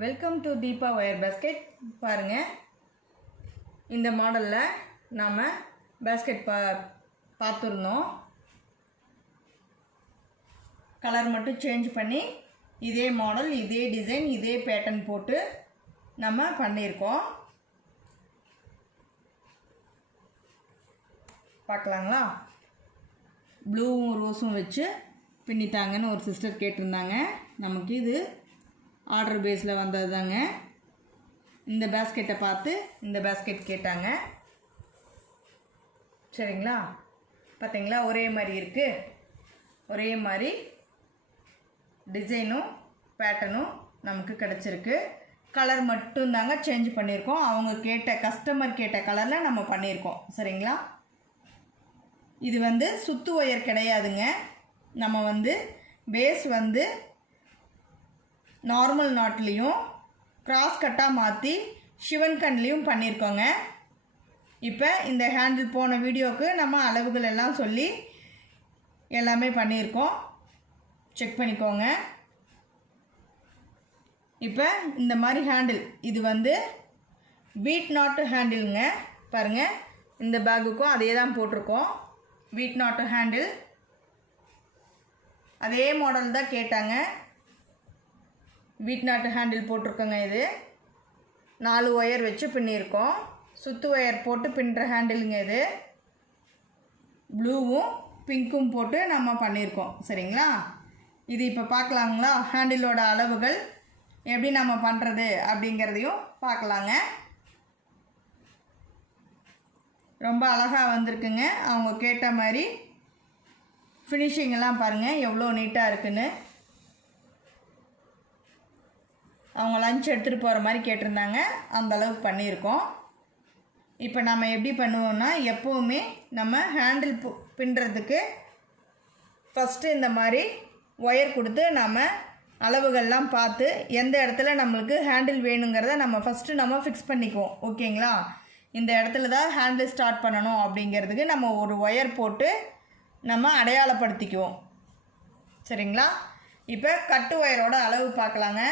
Welcome to Deepa wire basket. பாருங்கள், இந்த மாடலில் நாம் பேஸ்கெட் பார்த்துருந்தோம். கலர் மட்டும் சேஞ்ச் பண்ணி இதே மாடல், இதே டிசைன், இதே பேட்டர்ன் போட்டு நம்ம பண்ணியிருக்கோம். பார்க்கலாங்களா? ப்ளூவும் ரோஸும் வச்சு பின்னித்தாங்கன்னு ஒரு சிஸ்டர் கேட்டிருந்தாங்க. நமக்கு இது ஆர்டர் பேஸில் வந்தது தாங்க. இந்த பேஸ்கெட்டை பார்த்து இந்த பேஸ்கெட் கேட்டாங்க. சரிங்களா? பார்த்தீங்களா, ஒரே மாதிரி இருக்குது. ஒரே மாதிரி டிசைனும் பேட்டர்னும் நமக்கு கிடச்சிருக்கு. கலர் மட்டும்தாங்க சேஞ்ச் பண்ணியிருக்கோம். அவங்க கஸ்டமர் கேட்ட கலரில் நம்ம பண்ணியிருக்கோம். சரிங்களா? இது சுத்து ஒயர் கிடையாதுங்க. நம்ம பேஸ் நார்மல் நாட்லேயும் கிராஸ் கட்டாக மாற்றி ஷிவன் கண்லேயும் பண்ணியிருக்கோங்க. இப்போ இந்த ஹேண்டில் போன வீடியோவுக்கு நம்ம அளவுகள் எல்லாம் சொல்லி எல்லாமே பண்ணியிருக்கோம். செக் பண்ணிக்கோங்க. இப்போ இந்த மாதிரி ஹேண்டில், இது வீட் நாட்டு ஹேண்டிலுங்க. பாருங்கள், இந்த பேக்குக்கும் அதே தான் போட்டிருக்கோம். வீட் நாட்டு ஹேண்டில் அதே மாடல் தான் கேட்டாங்க. வீட் நாட்டு ஹேண்டில் போட்டிருக்கோங்க. இது 4 ஒயர் வச்சு பின்னியிருக்கோம். சுத்து ஒயர் போட்டு பின்னுற ஹேண்டிலுங்க. இது ப்ளூவும் பிங்க்கும் போட்டு நம்ம பண்ணியிருக்கோம். சரிங்களா? இது இப்போ பார்க்கலாங்களா? ஹேண்டிலோட அளவுகள் எப்படி நம்ம பண்ணுறது அப்படிங்கிறதையும் பார்க்கலாங்க. ரொம்ப அழகாக வந்திருக்குங்க. அவங்க கேட்ட மாதிரி ஃபினிஷிங்கெல்லாம் பாருங்கள் எவ்வளோ நீட்டாக இருக்குன்னு. அவங்க லஞ்ச் எடுத்துகிட்டு போகிற மாதிரி கேட்டிருந்தாங்க. அந்த அளவுக்கு பண்ணியிருக்கோம். இப்போ நம்ம எப்படி பண்ணுவோம்னா, எப்போவுமே நம்ம ஹேண்டில் பின்னுறதுக்கு ஃபஸ்ட்டு இந்த மாதிரி ஒயர் கொடுத்து நம்ம அளவுகள்லாம் பார்த்து எந்த இடத்துல நம்மளுக்கு ஹேண்டில் வேணுங்கிறத நம்ம ஃபஸ்ட்டு ஃபிக்ஸ் பண்ணிக்குவோம். ஓகேங்களா? இந்த இடத்துல தான் ஹேண்டில் ஸ்டார்ட் பண்ணணும் அப்படிங்கிறதுக்கு நம்ம ஒரு ஒயர் போட்டு நம்ம அடையாளப்படுத்திக்குவோம். சரிங்களா? இப்போ கட்டு ஒயரோட அளவு பார்க்கலாங்க.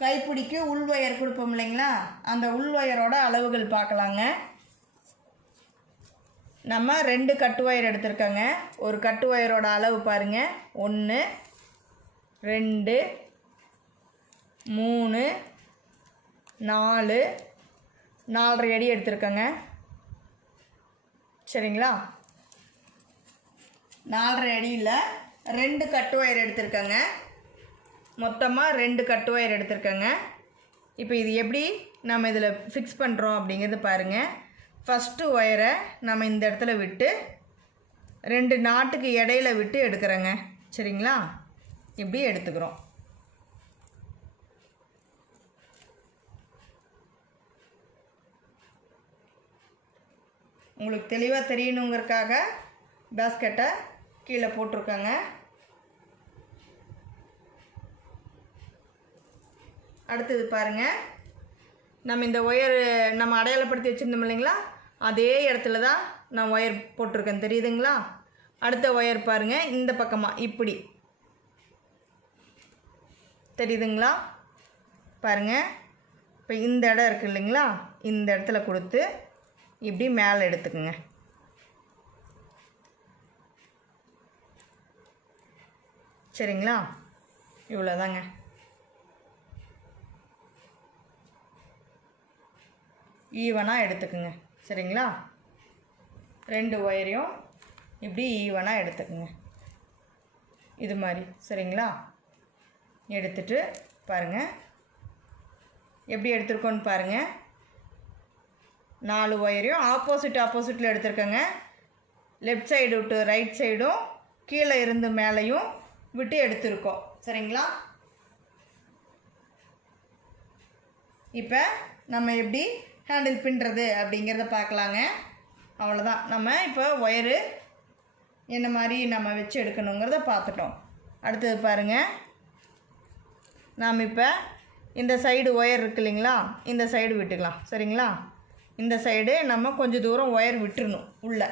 கைப்பிடிக்கு உள் ஒயர் கொடுப்போம் இல்லைங்களா? அந்த உள் ஒயரோட அளவுகள் பார்க்கலாங்க. நம்ம 2 கட்டு ஒயர் எடுத்திருக்கோங்க. ஒரு கட்டு ஒயரோட அளவு பாருங்கள். 1 2 3 4 4.5 அடி எடுத்திருக்கோங்க. சரிங்களா? 4.5 அடியில் 2 கட்டு ஒயர் எடுத்திருக்கோங்க. மொத்தமாக 2 கட்டு ஒயர் எடுத்திருக்கேங்க. இப்போ இது எப்படி நம்ம இதில் ஃபிக்ஸ் பண்ணுறோம் அப்படிங்கிறது பாருங்கள். ஃபஸ்ட்டு ஒயரை நம்ம இந்த இடத்துல விட்டு 2 நாட்டுக்கு இடையில விட்டு எடுக்கிறேங்க. சரிங்களா? இப்படி எடுத்துக்கிறோம். உங்களுக்கு தெளிவாக தெரியணுங்கிறதுக்காக பேஸ்கெட்டை கீழே போட்டிருக்காங்க. அடுத்தது பாருங்கள், நம்ம இந்த ஒயர் நம்ம அடையாளப்படுத்தி வச்சுருந்தோம் இல்லைங்களா? அதே இடத்துல தான் நான் ஒயர் போட்டிருக்கேன். தெரியுதுங்களா? அடுத்த ஒயர் பாருங்கள், இந்த பக்கமாக இப்படி தெரியுதுங்களா? பாருங்கள், இப்போ இந்த இடம் இருக்குது இல்லைங்களா? இந்த இடத்துல கொடுத்து இப்படி மேலே எடுத்துக்குங்க. சரிங்களா? இவ்வளோதாங்க. ஈவனாக எடுத்துக்குங்க. சரிங்களா? 2 ஒயரையும் இப்படி ஈவனாக எடுத்துக்குங்க. இது மாதிரி. சரிங்களா? எடுத்துட்டு பாருங்கள் எப்படி எடுத்துருக்கோன்னு பாருங்கள். 4 ஒயரையும் ஆப்போசிட்டில் எடுத்துருக்கோங்க. லெஃப்ட் சைடு விட்டு ரைட் சைடும் கீழே இருந்து மேலேயும் விட்டு எடுத்துருக்கோம். சரிங்களா? இப்போ நம்ம எப்படி ஹேண்டில் பின்னுறது அப்படிங்கிறத பார்க்கலாங்க. அவ்வளோதான். நம்ம இப்போ ஒயரு என்ன மாதிரி நம்ம வச்சு எடுக்கணுங்கிறத பார்த்துட்டோம். அடுத்தது பாருங்கள், நாம் இப்போ இந்த சைடு ஒயர் இருக்கு இல்லைங்களா? இந்த சைடு விட்டுக்கலாம். சரிங்களா? இந்த சைடு நம்ம கொஞ்சம் தூரம் ஒயர் விட்டுறணும். உள்ளே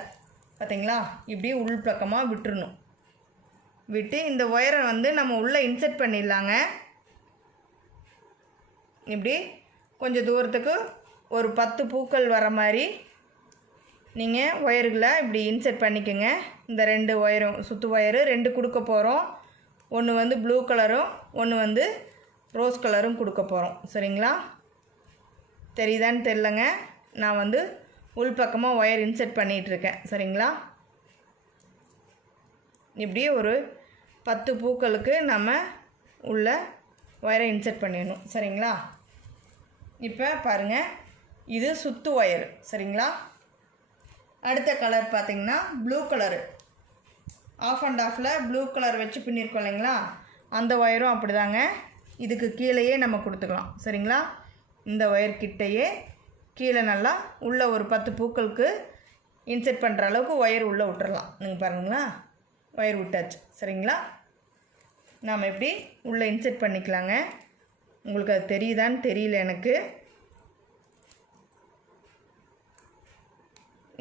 பார்த்தீங்களா? இப்படி உள் பக்கமாக விட்டுறணும். விட்டு இந்த ஒயரை நம்ம உள்ளே இன்செர்ட் பண்ணிடலாங்க. இப்படி கொஞ்சம் தூரத்துக்கு ஒரு 10 பூக்கள் வர மாதிரி நீங்கள் ஒயர்களை இப்படி இன்செர்ட் பண்ணிக்கோங்க. இந்த 2 ஒயரும் சுற்று ஒயரு 2 கொடுக்க போகிறோம். ஒன்று வந்து ப்ளூ கலரும் ஒன்று வந்து ரோஸ் கலரும் கொடுக்க போகிறோம். சரிங்களா? தெரியுதான்னு தெரிலங்க. நான் வந்து உள்பக்கமாக ஒயர் இன்செர்ட் பண்ணிகிட்ருக்கேன். சரிங்களா? இப்படி ஒரு 10 பூக்களுக்கு நம்ம உள்ள ஒயரை இன்செர்ட் பண்ணிடணும். சரிங்களா? இப்போ பாருங்கள், இது சுத்து ஒயர். சரிங்களா? அடுத்த கலர் பார்த்திங்கன்னா ப்ளூ கலரு. ஆஃப் அண்ட் ஆஃபில் ப்ளூ கலர் வச்சு பின்னிருக்கோம் இல்லைங்களா? அந்த ஒயரும் அப்படி தாங்க. இதுக்கு கீழேயே நம்ம கொடுத்துக்கலாம். சரிங்களா? இந்த ஒயர் கிட்டையே கீழே நல்லா உள்ளே ஒரு 10 பூக்களுக்கு இன்செர்ட் பண்ணுற அளவுக்கு ஒயர் உள்ளே விட்டுறலாம். நீங்கள் பாருங்களா, ஒயர் விட்டாச்சு. சரிங்களா? நாம் எப்படி உள்ளே இன்செர்ட் பண்ணிக்கலாங்க. உங்களுக்கு அது தெரியுதான்னு தெரியல எனக்கு.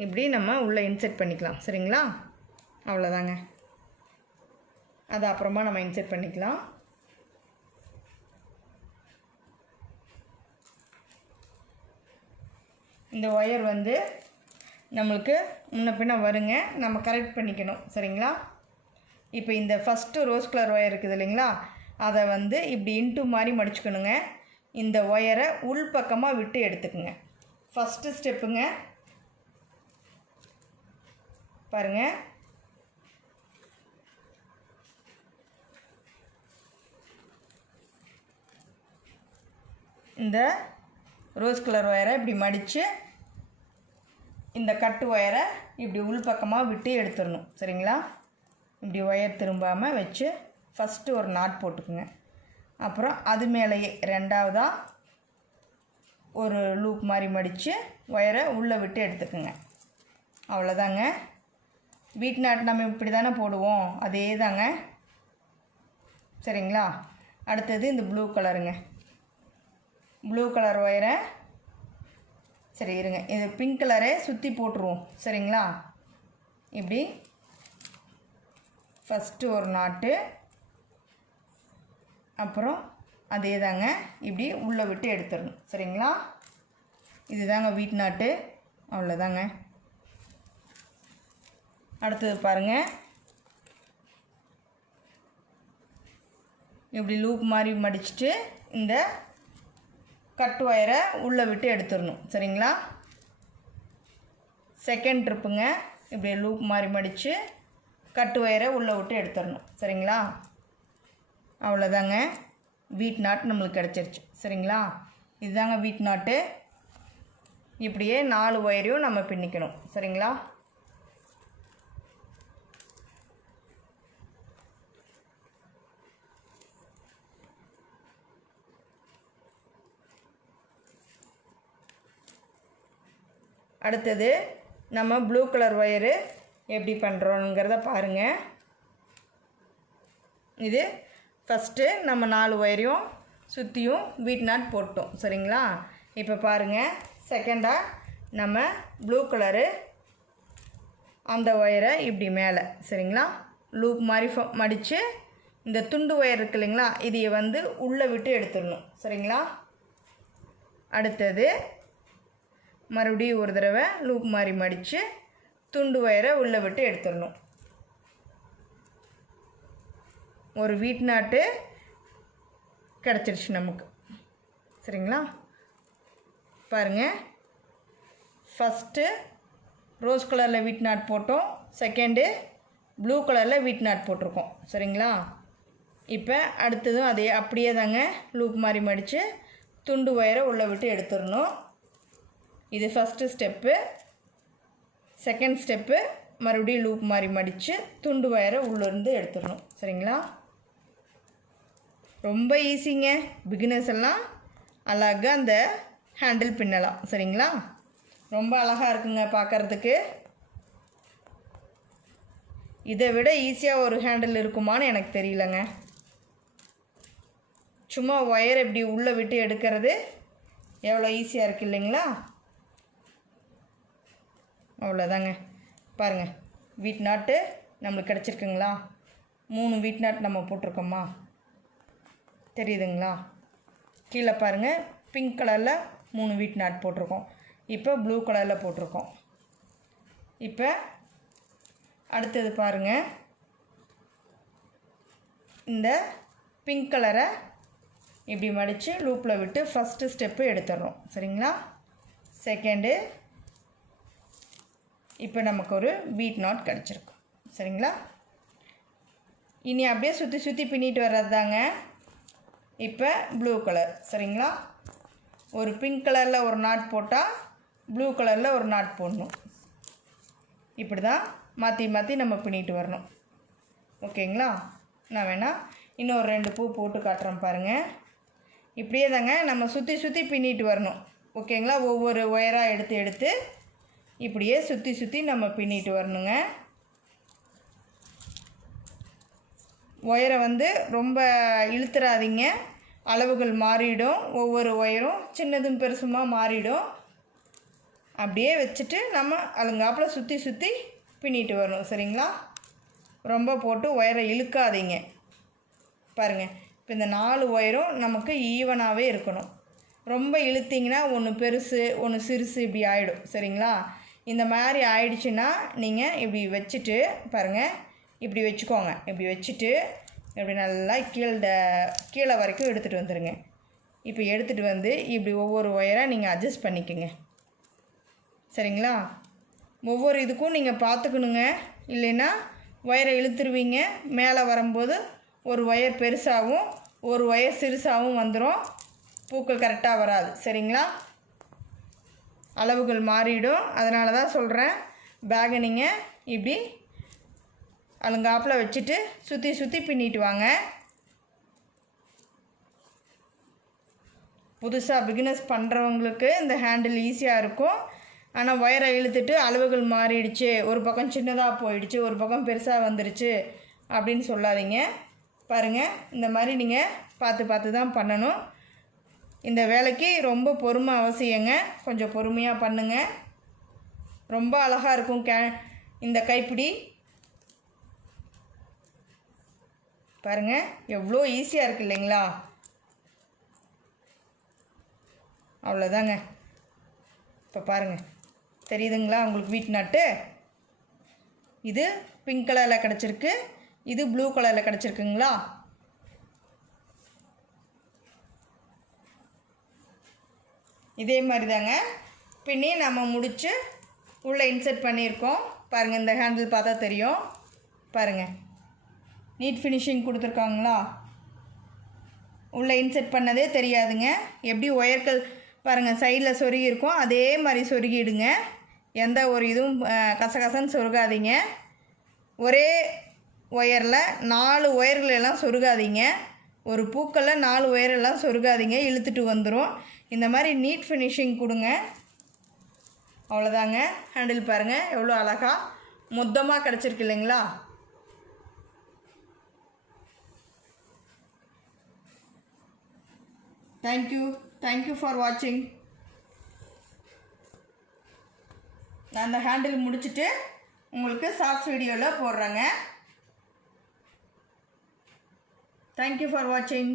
இப்படி நம்ம உள்ளே இன்செர்ட் பண்ணிக்கலாம். சரிங்களா? அவ்வளோதாங்க. அது அப்புறமா நம்ம இன்செர்ட் பண்ணிக்கலாம். இந்த ஒயர் வந்து நம்மளுக்கு முன்ன பின்ன வருங்க, நம்ம கரெக்ட் பண்ணிக்கணும். சரிங்களா? இப்போ இந்த ஃபஸ்ட்டு ரோஸ் கலர் ஒயர் இருக்குது இல்லைங்களா, அதை வந்து இப்படி இன்ட்டு மாதிரி மடிச்சுக்கணுங்க. இந்த ஒயரை உள் பக்கமாக விட்டு எடுத்துக்குங்க. ஃபஸ்ட்டு ஸ்டெப்புங்க. பாருங்கள், இந்த ரோஸ் கலர் ஒயரை இப்படி மடித்து இந்த கட்டு ஒயரை இப்படி உள்பக்கமாக விட்டு எடுத்துடணும். சரிங்களா? இப்படி ஒயர் திரும்பாமல் வச்சு ஃபஸ்ட்டு ஒரு நாட் போட்டுக்குங்க. அப்புறம் அது மேலேயே ரெண்டாவதாக ஒரு லூப் மாதிரி மடித்து ஒயரை உள்ளே விட்டு எடுத்துக்குங்க. அவ்வளோதாங்க. வீட் நாட் நம்ம இப்படி தானே போடுவோம், அதே தாங்க. சரிங்களா? அடுத்தது இந்த ப்ளூ கலருங்க. ப்ளூ கலர் ஒயரை சரி இருங்க, இது பிங்க் கலரே சுற்றி போட்டுருவோம். சரிங்களா? இப்படி ஃபஸ்ட்டு ஒரு நாட்டு, அப்புறம் அதே தாங்க இப்படி உள்ளே விட்டு எடுத்துடணும். சரிங்களா? இது தாங்க வீட் நாட்டு. அவ்வளோதாங்க. அடுத்தது பாருங்கள், இப்படி லூப் மாதிரி மடிச்சுட்டு இந்த கட் ஒயரை உள்ளே விட்டு எடுத்துடணும். சரிங்களா? செகண்ட் ட்ரிப்புங்க. இப்படி லூப் மாதிரி மடித்து கட் ஒயரை உள்ளே விட்டு எடுத்துடணும். சரிங்களா? அவ்வளோதாங்க. வீட் நாட் நம்மளுக்கு கிடச்சிருச்சு. சரிங்களா? இதுதாங்க வீட் நாட்டு. இப்படியே 4 ஒயரையும் நம்ம பின்னிக்கணும். சரிங்களா? அடுத்தது நம்ம ப்ளூ கலர் ஒயரு எப்படி பண்ணுறோங்கிறத பாருங்கள். இது ஃபஸ்ட்டு நம்ம 4 ஒயரையும் சுற்றியும் வீட் நாட் போட்டோம். சரிங்களா? இப்போ பாருங்கள், செகண்டாக நம்ம ப்ளூ கலரு அந்த ஒயரை இப்படி மேலே சரிங்களா லூப் மாதிரி மடித்து இந்த துண்டு ஒயர் இருக்கு இல்லைங்களா, இதையை வந்து உள்ளே விட்டு எடுத்துடணும். சரிங்களா? அடுத்தது மறுபடியும் ஒரு தடவை லூப் மாதிரி மடித்து துண்டு ஒயரை உள்ளே விட்டு எடுத்துடணும். ஒரு வீட் நாட்டு கிடச்சிருச்சு நமக்கு. சரிங்களா? பாருங்கள், ஃபஸ்ட்டு ரோஸ் கலரில் வீட் நாட் போட்டோம், செகண்டு ப்ளூ கலரில் வீட் நாட் போட்டிருக்கோம். சரிங்களா? இப்போ அடுத்ததும் அதே அப்படியே தாங்க லூப் மாதிரி மடித்து துண்டு ஒயரை உள்ளே விட்டு எடுத்துடணும். இது ஃபஸ்ட்டு ஸ்டெப்பு. செகண்ட் ஸ்டெப்பு மறுபடியும் லூப் மாதிரி மடித்து துண்டு ஒயரை உள்ளேருந்து எடுத்துடணும். சரிங்களா? ரொம்ப ஈஸிங்க. பிகினர்ஸ் எல்லாம் அழகாக அந்த ஹேண்டில் பின்னலாம். சரிங்களா? ரொம்ப அழகாக இருக்குங்க பார்க்குறதுக்கு. இதை விட ஈஸியாக ஒரு ஹேண்டில் இருக்குமான்னு எனக்கு தெரியலங்க. சும்மா ஒயர் இப்படி உள்ளே விட்டு எடுக்கிறது எவ்வளோ ஈஸியாக இருக்குது இல்லைங்களா? அவ்வளோதாங்க. பாருங்கள், வீட் நாட்டு நம்மளுக்கு கிடச்சிருக்குங்களா? 3 வீட் நாட் நம்ம போட்டிருக்கோமா? தெரியுதுங்களா? கீழே பாருங்கள், பிங்க் கலரில் 3 வீட் நாட் போட்டிருக்கோம். இப்போ ப்ளூ கலரில் போட்டிருக்கோம். இப்போ அடுத்தது பாருங்கள், இந்த பிங்க் கலரை இப்படி மடித்து லூப்பில் விட்டு ஃபஸ்ட்டு ஸ்டெப்பு எடுத்துடுறோம். சரிங்களா? செகண்டு, இப்போ நமக்கு ஒரு வீட் நாட் கிடச்சிருக்கும். சரிங்களா? இனி அப்படியே சுற்றி சுற்றி பின்னிட்டு வர்றது தாங்க. இப்போ ப்ளூ கலர். சரிங்களா? ஒரு பிங்க் கலரில் ஒரு நாட் போட்டால் ப்ளூ கலரில் ஒரு நாட் போடணும். இப்படி தான் மாற்றி மாற்றி நம்ம பின்னிட்டு வரணும். ஓகேங்களா? நான் வேணால் இன்னொரு 2 பூ போட்டு காட்டுறேன் பாருங்கள். இப்படியே தாங்க நம்ம சுற்றி சுற்றி பின்னிட்டு வரணும். ஓகேங்களா? ஒவ்வொரு ஒயராக எடுத்து இப்படியே சுற்றி சுற்றி நம்ம பின்னிட்டு வரணுங்க. ஒயரை ரொம்ப இழுத்துறாதீங்க, அளவுகள் மாறிடும். ஒவ்வொரு ஒயரும் சின்னதும் பெருசுமாக மாறிடும். அப்படியே வச்சுட்டு நம்ம அலங்காப்பில் சுற்றி சுற்றி பின்னிட்டு வரணும். சரிங்களா? ரொம்ப போட்டு ஒயரை இழுக்காதீங்க. பாருங்கள், இப்போ இந்த 4 ஒயரும் நமக்கு ஈவனாகவே இருக்கணும். ரொம்ப இழுத்திங்கன்னா ஒன்று பெருசு ஒன்று சிறுசு இப்படி ஆகிடும். சரிங்களா? இந்த மாதிரி ஆயிடுச்சுன்னா நீங்கள் இப்படி வச்சுட்டு பாருங்கள், இப்படி வச்சுக்கோங்க. இப்படி வச்சுட்டு இப்படி நல்லா கீழே வரைக்கும் எடுத்துகிட்டு வந்துடுங்க. இப்போ எடுத்துகிட்டு வந்து இப்படி ஒவ்வொரு ஒயராக நீங்கள் அட்ஜஸ்ட் பண்ணிக்கோங்க. சரிங்களா? ஒவ்வொரு இதுக்கும் நீங்கள் பார்த்துக்கணுங்க, இல்லைன்னா ஒயரை இழுத்துருவீங்க. மேலே வரும்போது ஒரு ஒயர் பெருசாகவும் ஒரு ஒயர் சிறுசாகவும் வந்துடும். பூக்கள் கரெக்டாக வராது. சரிங்களா? அளவுகள் மாறிடும். அதனால தான் சொல்கிறேன், பேகை நீங்கள் இப்படி அலங்காப்பில் வச்சுட்டு சுற்றி சுற்றி பின்னிட்டு வாங்க. புதுசாக பிகினர்ஸ் பண்ணுறவங்களுக்கு இந்த ஹேண்டில் ஈஸியாக இருக்கும். ஆனால் ஒயரை இழுத்துட்டு அளவுகள் மாறிடுச்சு, ஒரு பக்கம் சின்னதாக போயிடுச்சு, ஒரு பக்கம் பெருசாக வந்துடுச்சு அப்படின்னு சொல்லாதீங்க. பாருங்கள், இந்த மாதிரி நீங்கள் பார்த்து தான் பண்ணணும். இந்த வேலைக்கு ரொம்ப பொறுமை அவசியங்க. கொஞ்சம் பொறுமையாக பண்ணுங்கள். ரொம்ப அழகாக இருக்கும் இந்த கைப்பிடி. பாருங்கள், எவ்வளோ ஈஸியாக இருக்குது இல்லைங்களா? அவ்வளோதாங்க. இப்போ பாருங்கள், தெரியுதுங்களா உங்களுக்கு வீட் நாட்டு? இது பிங்க் கலரில் கிடச்சிருக்கு, இது ப்ளூ கலரில் கிடச்சிருக்குங்களா? இதே மாதிரி தாங்க பின்னி நம்ம முடித்து உள்ளே இன்சர்ட் பண்ணியிருக்கோம். பாருங்கள், இந்த ஹேண்டில் பார்த்தா தெரியும். பாருங்கள், நீட் ஃபினிஷிங் கொடுத்துருக்காங்களா? உள்ளே இன்சர்ட் பண்ணதே தெரியாதுங்க. எப்படி ஒயர்கள் பாருங்கள் சைடில் சொருகி இருக்கும், அதே மாதிரி சொருகிடுங்க. எந்த ஒரு இதுவும் கசகசன்னு சொருகாதீங்க. ஒரே ஒயரில் 4 ஒயர்களெல்லாம் சொருகாதீங்க. ஒரு பூக்களில் 4 ஒயரெல்லாம் சொருகாதீங்க, இழுத்துட்டு வந்துடும். இந்த மாதிரி நீட் ஃபினிஷிங் கொடுங்க. அவ்வளோதாங்க. ஹேண்டில் பாருங்கள் எவ்வளோ அழகாக மொத்தமாக கிடச்சிருக்கு இல்லைங்களா? தேங்க்யூ ஃபார் வாட்சிங். நான் அந்த ஹேண்டில் முடிச்சுட்டு உங்களுக்கு ஷார்ட்ஸ் வீடியோவில் போடுறேங்க. தேங்க்யூ ஃபார் வாட்சிங்.